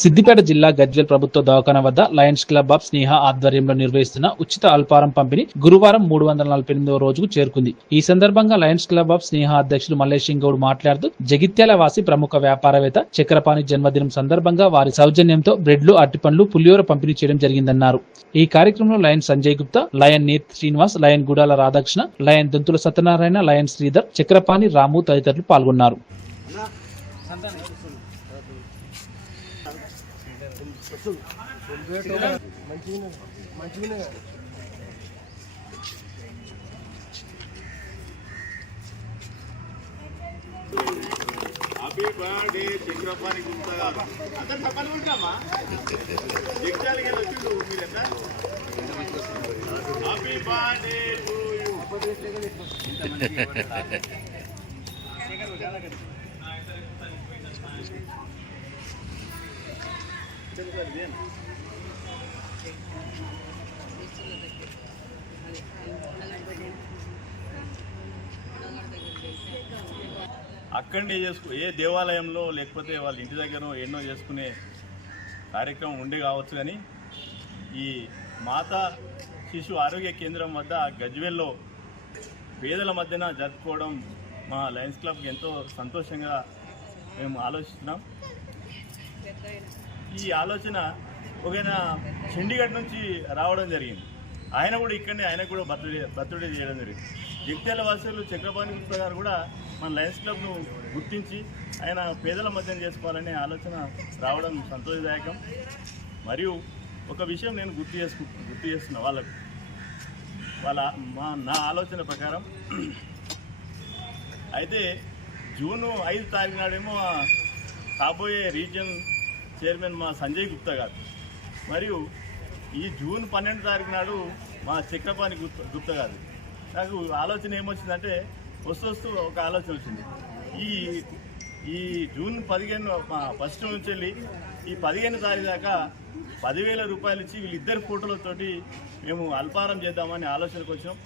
సిద్దిపేట జిల్లా గజ్వేల్ ప్రభుత్వ దవాఖాన వద్ద లయన్స్ క్లబ్ ఆఫ్ స్నేహ ఆధ్వర్యంలో నిర్వహిస్తున్న ఉచిత అల్పారం పంపిణీ గురువారం 348వ రోజుకు చేరుకుంది. ఈ సందర్భంగా లయన్స్ క్లబ్ ఆఫ్ స్నేహ అధ్యక్షులు మల్లేశం గౌడ్ మాట్లాడుతూ జగిత్యాల వాసి ప్రముఖ వ్యాపారవేత్త చక్రపాణి జన్మదినం సందర్భంగా వారి సౌజన్యంతో బ్రెడ్లు, అరటిపండ్లు, పులిహోర పంపిణీ చేయడం జరిగిందన్నారు. ఈ కార్యక్రమంలో lion Sanjay Gupta, lion Neth Srinivas, lion Gudala Radhakrishna, lion Donthula Satyanarayana, lion Sridhar, Chakrapani, Ramu తదితరులు పాల్గొన్నారు. హ్యాపీ బర్త్డే చక్రపాణి గుప్తా గారు. అందరు చెప్పాలి ఉంటామా జగిత్యాలకి వచ్చిండు మీరు ఎంత హ్యాపీ బర్త్డే టు యు. అక్కడనే ఏ దేవాలయంలో లేకపోతే వాళ్ళ ఇంటి దగ్గర ఎన్నో చేసుకునే కార్యక్రమం ఉండే కావచ్చు, కానీ ఈ మాతా శిశు ఆరోగ్య కేంద్రం వద్ద గజ్వేల్లో పేదల మధ్యన జరుపుకోవడం మా లయన్స్ క్లబ్కి ఎంతో సంతోషంగా మేము ఆలోచిస్తున్నాం. ఈ ఆలోచన ఒక చండీగఢ్ నుంచి రావడం జరిగింది. ఆయన కూడా ఇక్కడనే ఆయనకు కూడా బర్త్డే చేయడం జరిగింది. జగిత్యాల వాసులు చక్రపాణి గుప్తా గారు కూడా మన లయన్స్ క్లబ్ను గుర్తించి ఆయన పేదల మధ్యన చేసుకోవాలనే ఆలోచన రావడం సంతోషదాయకం. మరియు ఒక విషయం నేను గుర్తు చేస్తున్నా వాళ్ళకు, నా ఆలోచన ప్రకారం అయితే జూన్ 5 తారీఖు నాడేమో కాబోయే రీజియన్ చైర్మన్ మా సంజయ్ గుప్తా గారు, మరియు ఈ జూన్ 12 తారీఖు నాడు మా చక్రపాణి గుప్తా గారు. నాకు ఆలోచన ఏమొచ్చిందంటే వస్తూ ఒక ఆలోచన వచ్చింది. ఈ జూన్ 15 ఫస్ట్ నుంచి వెళ్ళి ఈ 15 తారీఖు దాకా 10,000 రూపాయలు ఇచ్చి వీళ్ళిద్దరి ఫోటోలతోటి మేము అల్పారం చేద్దామని ఆలోచనకు వచ్చాం.